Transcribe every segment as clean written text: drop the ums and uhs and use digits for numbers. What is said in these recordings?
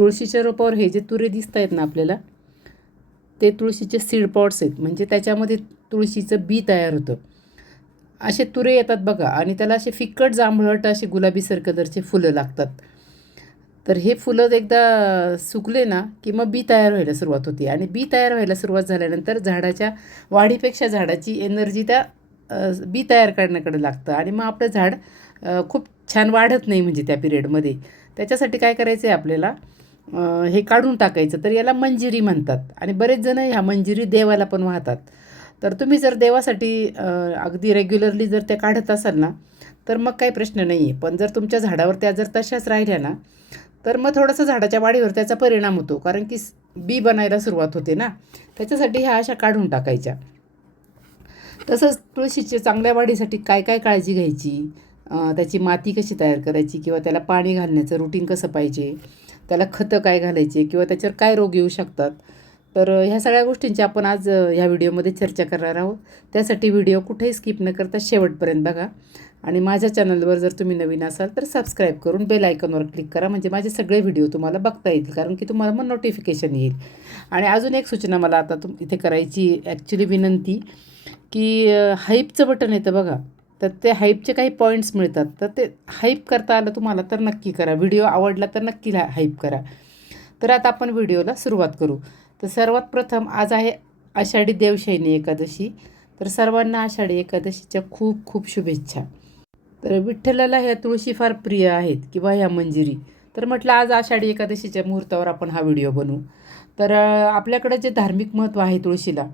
तुळशीच्या रोपावर हे जे तुरे दिसत आहेत ना आपल्याला, ते तुळशीचे सीड पॉट्स आहेत. म्हणजे त्याच्यामध्ये तुळशीचं बी तयार होतं. असे तुरे येतात बघा आणि त्याला असे फिक्कट जांभळट असे गुलाबीसर कलरचे फुलं लागतात. तर हे फुलं एकदा सुकले ना की मग बी तयार व्हायला सुरुवात होते आणि बी तयार व्हायला सुरुवात झाल्यानंतर झाडाच्या वाढीपेक्षा झाडाची एनर्जी त्या बी तयार करण्याकडे लागतं आणि मग आपलं झाड खूप छान वाढत नाही म्हणजे त्या पिरियडमध्ये. त्याच्यासाठी काय करायचं आहे आपल्याला, हे काढून टाकायचं. तर याला मंजिरी म्हणतात आणि बरेच जण ह्या मंजिरी देवाला पण वाहतात. तर तुम्ही जर देवासाठी अगदी रेग्युलरली जर त्या काढत असाल ना तर मग काही प्रश्न नाही आहे. पण जर तुमच्या झाडावर त्या जर तशाच राहिल्या ना तर मग थोडंसं झाडाच्या वाढीवर त्याचा परिणाम होतो, कारण की बी बनायला सुरुवात होते ना. त्याच्यासाठी ह्या अशा काढून टाकायच्या. तसंच तुळशीच्या चांगल्या वाढीसाठी काय काय काळजी घ्यायची, त्याची माती कशी तयार करायची किंवा त्याला पाणी घालण्याचं रुटीन कसं पाहिजे, त्याला खतं काय घालायचे किंवा त्याच्यावर काय रोग येऊ शकतात. तर ह्या सगळ्या गोष्टींची आपण आज ह्या व्हिडिओमध्ये चर्चा करणार आहोत. त्यासाठी व्हिडिओ कुठेही स्किप न करता शेवटपर्यंत बघा आणि माझ्या चॅनलवर जर तुम्ही नवीन असाल तर सबस्क्राईब करून बेल आयकॉनवर क्लिक करा, म्हणजे माझे सगळे व्हिडिओ तुम्हाला बघता येतील, कारण की तुम्हाला मग नोटिफिकेशन येईल. आणि अजून एक सूचना मला आता इथे करायची ॲक्च्युली विनंती, की हाईपचं बटन येतं बघा, तर ते हाईपचे काही पॉईंट्स मिळतात. तर ते हाईप करता आलं तुम्हाला तर नक्की करा. व्हिडिओ आवडला तर नक्की हाईप करा. तर आता आपण व्हिडिओला सुरुवात करू. तर सर्वात प्रथम आज आहे आषाढी देवशयनी एकादशी. तर सर्वांना आषाढी एकादशीच्या खूप खूप शुभेच्छा. तर विठ्ठलाला ह्या तुळशी फार प्रिय आहेत किंवा ह्या मंजिरी. तर म्हटलं आज आषाढी एकादशीच्या मुहूर्तावर आपण हा व्हिडिओ बनवू. तर आपल्याकडे जे धार्मिक महत्त्व आहे तुळशीला,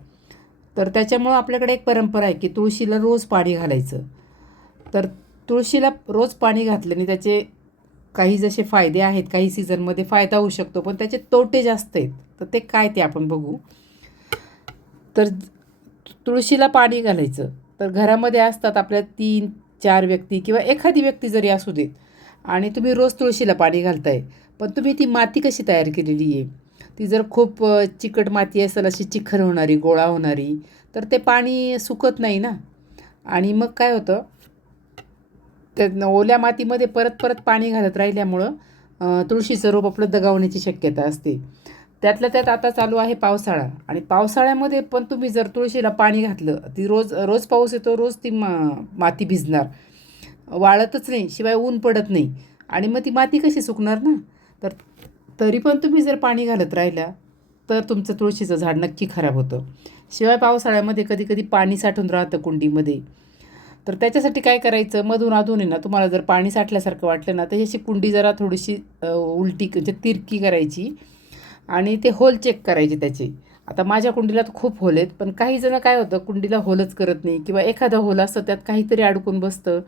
तर त्याच्यामुळं आपल्याकडे एक परंपरा आहे की तुळशीला रोज पाणी घालायचं. तर तुळशीला रोज पाणी घातल्याने त्याचे काही जसे फायदे आहेत, काही सीझनमध्ये फायदा होऊ शकतो, पण त्याचे तोटे जास्त आहेत. तर ते काय ते आपण बघू. तर तुळशीला पाणी घालायचं. तर घरामध्ये असतात आपल्या 3-4 व्यक्ती किंवा एखादी व्यक्ती जरी असू देत आणि तुम्ही रोज तुळशीला पाणी घालताय, पण तुम्ही ती माती कशी तयार केलेली आहे, ती जर खूप चिकट माती असेल, अशी चिखल होणारी, गोळा होणारी, तर ते पाणी सुकत नाही ना. आणि मग काय होतं, त्या ओल्या मातीमध्ये परत परत पाणी घालत राहिल्यामुळं तुळशीचं रोप आपलं दगावण्याची शक्यता असते. त्यातल्या त्यात आता चालू आहे पावसाळा आणि पावसाळ्यामध्ये पण तुम्ही जर तुळशीला पाणी घातलं, ती रोज रोज पाऊस येतो, रोज ती माती भिजणार, वाळतच नाही, शिवाय ऊन पडत नाही आणि मग ती माती कशी सुकणार ना. तर तरी पण तुम्ही जर पाणी घालत राहिल्या तर तुमचं तुळशीचं झाड नक्की खराब होतं. शिवाय पावसाळ्यामध्ये कधी कधी पाणी साठून राहतं कुंडीमध्ये. तर त्याच्यासाठी काय करायचं, मधून अधून आहे ना, तुम्हाला जर पाणी साठल्यासारखं वाटलं ना तर ह्याची कुंडी जरा थोडीशी उलटी म्हणजे तिरकी करायची आणि ते होल चेक करायचे त्याचे. आता माझ्या कुंडीला तर खूप होल आहेत, पण काही जण काय होतं, कुंडीला होलच करत नाही किंवा एखादं होल असतं त्यात काहीतरी अडकून बसतं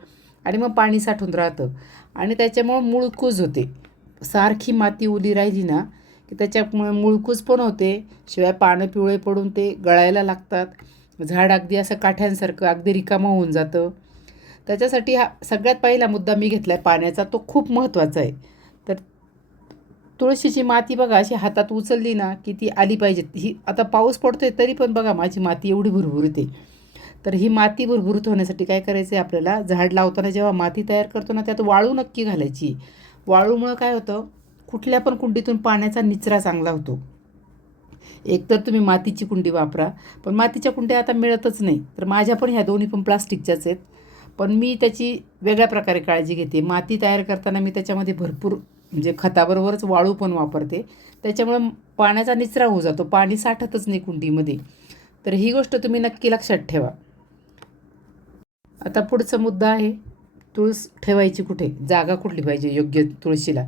आणि मग पाणी साठून राहतं आणि त्याच्यामुळं मूळकूज होते. सारखी माती ओली राहिली ना की त्याच्यामुळे मूळकूज पण होते, शिवाय पानं पिवळे पडून ते गळायला लागतात. झाड अगदी असं काठ्यांसारखं अगदी रिकामं होऊन जातं. त्याच्यासाठी हा सगळ्यात पहिला मुद्दा मी घेतला आहे पाण्याचा, तो खूप महत्त्वाचा आहे. तर तुळशीची माती बघा अशी हातात उचलली ना की ती आली पाहिजे. ही आता पाऊस पडतोय तरी पण बघा माझी माती एवढी भुरभुरीत आहे. तर ही माती भुरभुरीत होण्यासाठी काय करायचं आहे आपल्याला, झाड लावताना जेव्हा माती तयार करतो ना त्यात वाळू नक्की घालायची. वाळूमुळं काय होतं, कुठल्या पण कुंडीतून पाण्याचा निचरा चांगला होतो. एकतर तुम्ही मातीची कुंडी वापरा, पण मातीच्या कुंड्या आता मिळतच नाही. तर माझ्या पण ह्या दोन्ही पण प्लास्टिकच्याच आहेत. पण मी त्याची वेगळ्या प्रकारे काळजी घेते. माती तयार करताना मी त्याच्यामध्ये भरपूर म्हणजे खताबरोबरच वाळू पण वापरते. त्याच्यामुळं पाण्याचा निचरा होऊ जातो, पाणी साठतच नाही कुंडीमध्ये. तर ही गोष्ट तुम्ही नक्की लक्षात ठेवा. आता पुढचा मुद्दा आहे, तुळस ठेवायची कुठे, जागा कुठली पाहिजे योग्य तुळशीला.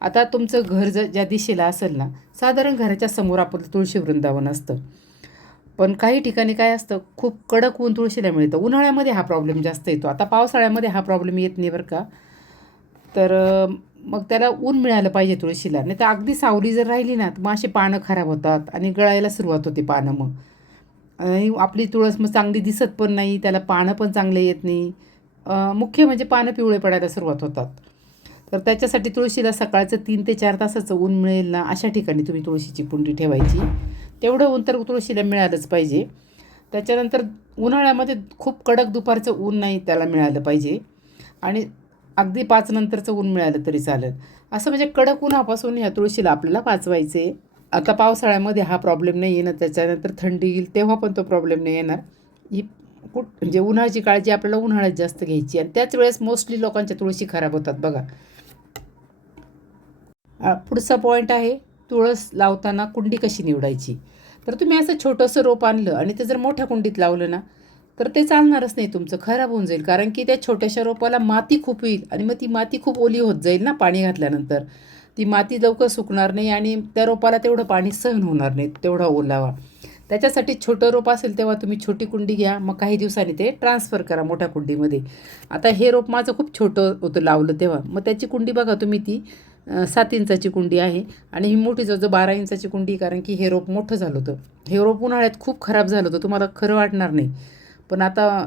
आता तुमचं घर ज्या दिशेला असेल ना, साधारण घराच्या समोर आपलं तुळशी वृंदावन असतं. पण काही ठिकाणी काय असतं, खूप कडक ऊन तुळशीला मिळतं. उन्हाळ्यामध्ये हा प्रॉब्लेम जास्त येतो. आता पावसाळ्यामध्ये हा प्रॉब्लेम येत नाही बरं का. तर मग त्याला ऊन मिळालं पाहिजे तुळशीला. नाही तर अगदी सावली जर राहिली ना तर मग अशी पानं खराब होतात आणि गळायला सुरुवात होते पानं मग. आणि आपली तुळस मग चांगली दिसत पण नाही, त्याला पानं पण चांगले येत नाही. मुख्य म्हणजे पानं पिवळे पडायला सुरुवात होतात. तर त्याच्यासाठी तुळशीला सकाळचं 3 ते 4 तासाचं ऊन मिळेल ना अशा ठिकाणी तुम्ही तुळशीची कुंडी ठेवायची. तेवढं ऊन तर तुळशीला मिळालंच पाहिजे. त्याच्यानंतर उन्हाळ्यामध्ये खूप कडक दुपारचं ऊन नाही त्याला मिळालं पाहिजे आणि अगदी 5 नंतरचं ऊन मिळालं तरी चालेल. असं म्हणजे कडक उन्हापासून ह्या तुळशीला आपल्याला वाचवायचे. आता पावसाळ्यामध्ये हा प्रॉब्लेम नाही येणार, त्याच्यानंतर थंडी येईल तेव्हा पण तो प्रॉब्लेम नाही येणार. ही म्हणजे उन्हाळ्याची काळजी आपल्याला उन्हाळ्यात जास्त घ्यायची आणि त्याच वेळेस मोस्टली लोकांच्या तुळशी खराब होतात बघा. पुढचा पॉईंट आहे तुळस लावताना कुंडी कशी निवडायची. तर तुम्ही असं छोटंसं रोप आणलं आणि ते जर मोठ्या कुंडीत लावलं ना, तर ते चालणारच नाही, तुमचं खराब होऊन जाईल. कारण की त्या छोट्याशा रोपाला माती खूप येईल आणि मग ती माती खूप ओली होत जाईल ना पाणी घातल्यानंतर. ती माती लवकर सुकणार नाही आणि त्या रोपाला तेवढं पाणी सहन होणार नाही, तेवढा ओलावा. त्याच्यासाठी छोटं रोप असेल तेव्हा तुम्ही छोटी कुंडी घ्या, मग काही दिवसांनी ते ट्रान्सफर करा मोठ्या कुंडीमध्ये. आता हे रोप माझं खूप छोटं होतं लावलं तेव्हा, मग त्याची कुंडी बघा तुम्ही, ती 7 इंचाची कुंडी आहे आणि ही मोठी जवळजवळ 12 इंचाची कुंडी, कारण की हे रोप मोठं झालं होतं. हे रोप उन्हाळ्यात खूप खराब झालं होतं, तुम्हाला खरं वाटणार नाही. पण आता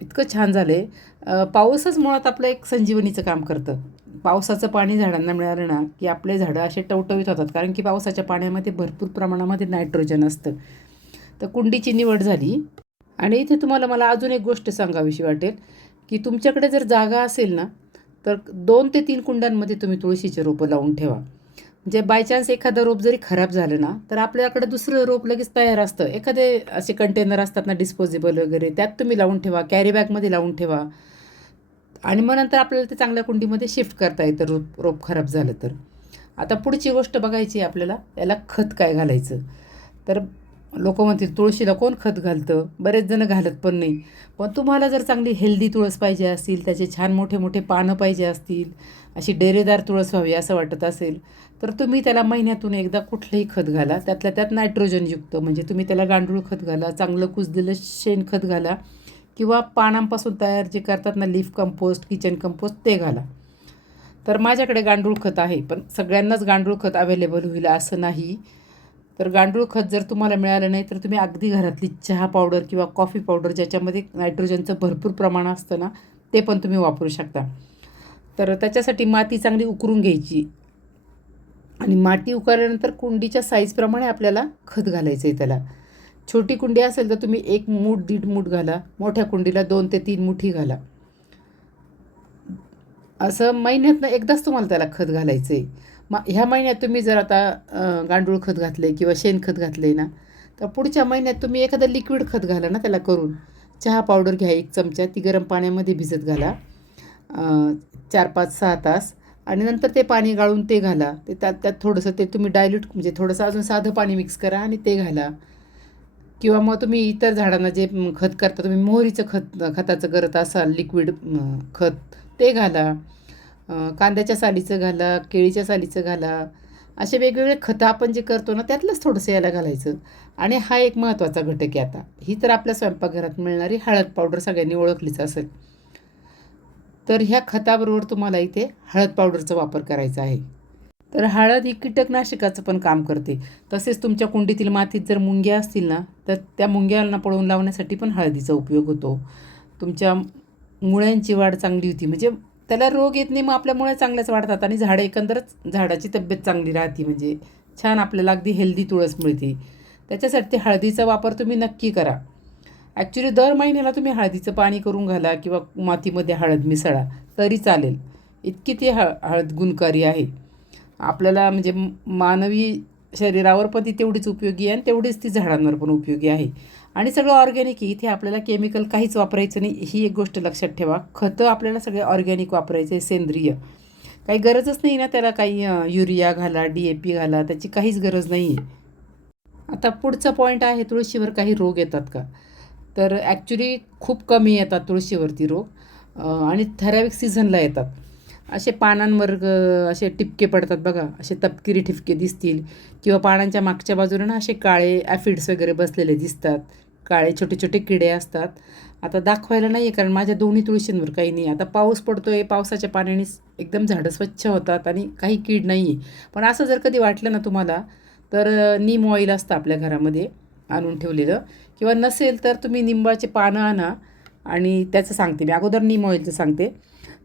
इतकं छान झालं आहे. पाऊसच मुळात आपलं एक संजीवनीचं काम करतं. पावसाचं पाणी झाडांना मिळालं ना, की आपले झाडं असे टवटवीत होतात, कारण की पावसाच्या पाण्यामध्ये भरपूर प्रमाणामध्ये नायट्रोजन असतं. तर कुंडीची निवड झाली. आणि इथे तुम्हाला मला अजून एक गोष्ट सांगावीशी वाटेल, की तुमच्याकडे जर जागा असेल ना, तर 2 ते 3 कुंड्यांमध्ये तुम्ही तुळशीचे रोपं लावून ठेवा. म्हणजे बाय चान्स एखादं रोप जरी खराब झालं ना, तर आपल्याकडे दुसरं रोप लगेच तयार असतं. एखादे असे कंटेनर असतात ना डिस्पोजेबल वगैरे, त्यात तुम्ही लावून ठेवा, कॅरी बॅगमध्ये लावून ठेवा आणि मग नंतर आपल्याला ते चांगल्या कुंडीमध्ये शिफ्ट करता येतं रोप रोप खराब झालं तर. आता पुढची गोष्ट बघायची आहे आपल्याला, याला खत काय घालायचं. तर लोकं म्हणतील तुळशीला कोण खत घालतं, बरेच जण घालत पण नाही. पण तुम्हाला जर चांगली हेल्दी तुळस पाहिजे असेल, त्याचे छान मोठे मोठे पानं पाहिजे असतील, अशी डेरेदार तुळस व्हावी असं वाटत असेल, तर तुम्ही त्याला महिन्यातून एकदा कुठलंही खत घाला, त्यातल्या त्यात नायट्रोजनयुक्त. म्हणजे तुम्ही त्याला गांडूळ खत घाला, चांगलं कुजलेलं शेणखत घाला किंवा पानांपासून तयार जे करतात ना लीफ कंपोस्ट, किचन कंपोस्ट, ते घाला. तर माझ्याकडे गांडूळ खत आहे, पण सगळ्यांनाच गांडूळ खत अवेलेबल होईल असं नाही. तर गांडूळ खत जर तुम्हाला मिळालं नाही, तर तुम्ही अगदी घरातली चहा पावडर किंवा कॉफी पावडर, ज्याच्यामध्ये नायट्रोजनचं भरपूर प्रमाण असतं ना, ते पण तुम्ही वापरू शकता. तर त्याच्यासाठी माती चांगली उकरून घ्यायची आणि माती उकळल्यानंतर कुंडीच्या साईजप्रमाणे आपल्याला खत घालायचं आहे त्याला. छोटी कुंडी असेल तर तुम्ही 1 मूठ 1.5 मूठ घाला, मोठ्या कुंडीला 2 ते 3 मुठी घाला. असं महिन्यातनं एकदाच तुम्हाला त्याला खत घालायचं आहे. मग ह्या महिन्यात तुम्ही जर आता गांडूळ खत घातलं आहे किंवा शेणखत घातलं आहे ना, तर पुढच्या महिन्यात तुम्ही एखादं लिक्विड खत घाला ना त्याला करून. चहा पावडर घ्या 1 चमचा, ती गरम पाण्यामध्ये भिजत घाला 4, 5, 6 तास आणि नंतर ते पाणी गाळून ते घाला. ते त्यात त्यात थोडंसं ते तुम्ही डायल्यूट, म्हणजे थोडंसं अजून साधं पाणी मिक्स करा आणि ते घाला. किंवा मग तुम्ही इतर झाडांना जे खत करता, तुम्ही मोहरीचं खताचं करत असाल लिक्विड खत, ते घाला. कांद्याच्या सालीचं घाला, केळीच्या सालीचं घाला. असे वेगवेगळे खतं आपण जे करतो ना, त्यातलंच थोडंसं याला घालायचं. आणि हा एक महत्त्वाचा घटक आहे आता. ही तर आपल्या स्वयंपाकघरात मिळणारी हळद पावडर सगळ्यांनी ओळखलीच असेल. तर ह्या खताबरोबर तुम्हाला इथे हळद पावडरचा वापर करायचा आहे. तर हळद ही कीटकनाशकाचं पण काम करते. तसेच तुमच्या कुंडीतील मातीत जर मुंग्या असतील ना, तर त्या मुंग्यांना पळवून लावण्यासाठी पण हळदीचा उपयोग होतो. तुमच्या मुळ्यांची वाढ चांगली होती, म्हणजे त्याला रोग येत नाही, मग आपल्या मुळ्या चांगल्याच वाढतात आणि झाडं एकंदरच झाडाची तब्येत चांगली राहते, म्हणजे छान आपल्याला अगदी हेल्दी तुळस मिळते. त्याच्यासाठी हळदीचा वापर तुम्ही नक्की करा. ॲक्च्युली दर महिन्याला तुम्ही हळदीचं पाणी करून घाला किंवा मातीमध्ये हळद मिसळा तरी चालेल. इतकी ती हळद गुणकारी आहे. आपल्याला म्हणजे मानवी शरीरावर पण ती तेवढीच उपयोगी आहे आणि तेवढीच ती झाडांवर पण उपयोगी आहे. आणि सगळं ऑर्गॅनिक आहे. इथे आपल्याला केमिकल काहीच वापरायचं नाही, ही एक गोष्ट लक्षात ठेवा. खतं आपल्याला सगळे ऑर्गॅनिक वापरायचे, सेंद्रिय. काही गरजच नाही ना त्याला, काही युरिया घाला, DAP घाला, त्याची काहीच गरज नाही आहे. आता पुढचा पॉईंट आहे, तुळशीवर काही रोग येतात का. तर ॲक्च्युली खूप कमी येतात तुळशीवरती रोग आणि ठराविक सीझनला येतात. असे पानांवर असे टिपके पडतात बघा, असे तपकिरी ठिपके दिसतील किंवा पानांच्या मागच्या बाजूला ना असे काळे ॲफिड्स वगैरे बसलेले दिसतात, काळे छोटे छोटे किडे असतात. आता दाखवायला नाही आहे कारण माझ्या दोन्ही तुळशींवर काही नाही. आता पाऊस पडतो आहे, पावसाच्या पाण्याने एकदम झाडं स्वच्छ होतात आणि काही कीड नाही आहे. पण असं जर कधी वाटलं ना तुम्हाला, तर नीम ऑइल असतं आपल्या घरामध्ये आणून ठेवलेलं, किंवा नसेल तर तुम्ही निंबाचे पानं आणा. आणि त्याचं सांगते मी, अगोदर नीम ऑइलचं सांगते.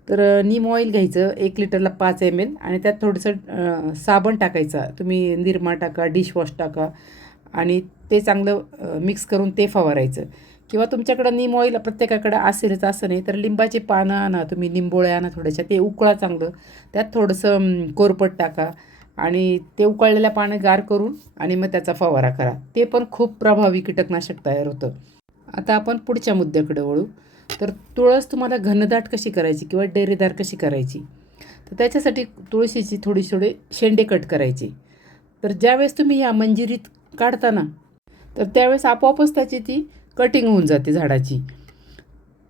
तर नीम ऑइल घ्यायचं, 1 लिटरला 5 ml आणि त्यात थोडंसं साबण टाकायचा. तुम्ही निरमा टाका, डिशवॉश टाका आणि ते चांगलं मिक्स करून ते फवारायचं. किंवा तुमच्याकडं नीम ऑइल प्रत्येकाकडं असेलच असं नाही, तर लिंबाचे पानं आणा तुम्ही, लिंबोळ्या आणा थोड्याशा, ते उकळा चांगलं, त्यात थोडंसं कोरपट टाका आणि ते उकळलेल्या पानं गार करून आणि मग त्याचा फवारा करा. ते पण खूप प्रभावी कीटकनाशक तयार होतं. आता आपण पुढच्या मुद्द्याकडे वळू. तर तुळस तुम्हाला घनदाट कशी करायची किंवा डेरेदार कशी करायची, तर त्याच्यासाठी तुळशीची थोडे शेंडे कट करायचे. तर ज्यावेळेस तुम्ही ह्या मंजिरीत काढता ना, तर त्यावेळेस आपोआपच त्याची ती कटिंग होऊन जाते झाडाची.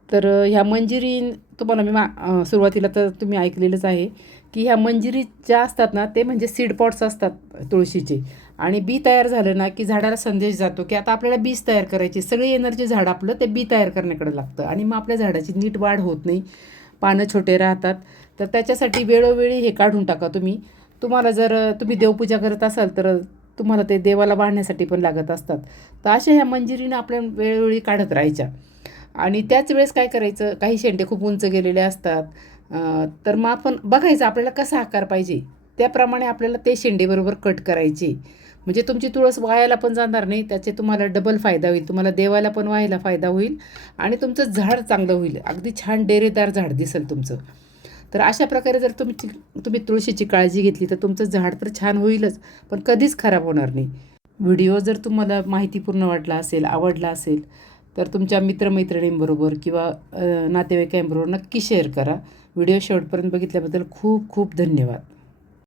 तर ह्या मंजिरी तुम्हाला मी सुरुवातीला तर तुम्ही ऐकलेलंच आहे की ह्या मंजिरी ज्या असतात ना, ते म्हणजे सीड पॉट्स असतात तुळशीचे. आणि बी तयार झालं ना की झाडाला संदेश जातो की आता आपल्याला बीज तयार करायची. सगळी एनर्जी झाड आपलं ते बी तयार करण्याकडे लागतं आणि मग आपल्या झाडाची नीट वाढ होत नाही, पानं छोटे राहतात. तर त्याच्यासाठी वेळोवेळी हे काढून टाका तुम्ही. तुम्हाला जर तुम्ही देवपूजा करत असाल तर तुम्हाला ते देवाला वाढण्यासाठी पण लागत असतात. तर अशा ह्या मंजिरीनं आपल्या वेळोवेळी काढत राहायच्या. आणि त्याच वेळेस काय करायचं, काही शेंडे खूप उंच गेलेले असतात, तर मग आपण बघायचं आपल्याला कसा आकार पाहिजे, त्याप्रमाणे आपल्याला ते शेंडेबरोबर कट करायचे. म्हणजे तुमची तुळस वायाला पण जाणार नाही, त्याचे तुम्हाला डबल फायदा होईल, तुम्हाला देवाला पण व्हायला फायदा होईल आणि तुमचं झाड चांगलं होईल, अगदी छान डेरेदार झाड दिसेल तुमचं. तर अशा प्रकारे जर तुम्ही तुळशीची काळजी घेतली तर तुमचं झाड तर छान होईलच, पण कधीच खराब होणार नाही. व्हिडिओ जर तुम्हाला माहितीपूर्ण वाटला असेल, आवडला असेल, तर तुमच्या मित्रमैत्रिणींबरोबर किंवा नातेवाईकांबरोबर नक्की शेअर करा. व्हिडिओ शेवटपर्यंत बघितल्याबद्दल खूप खूप धन्यवाद.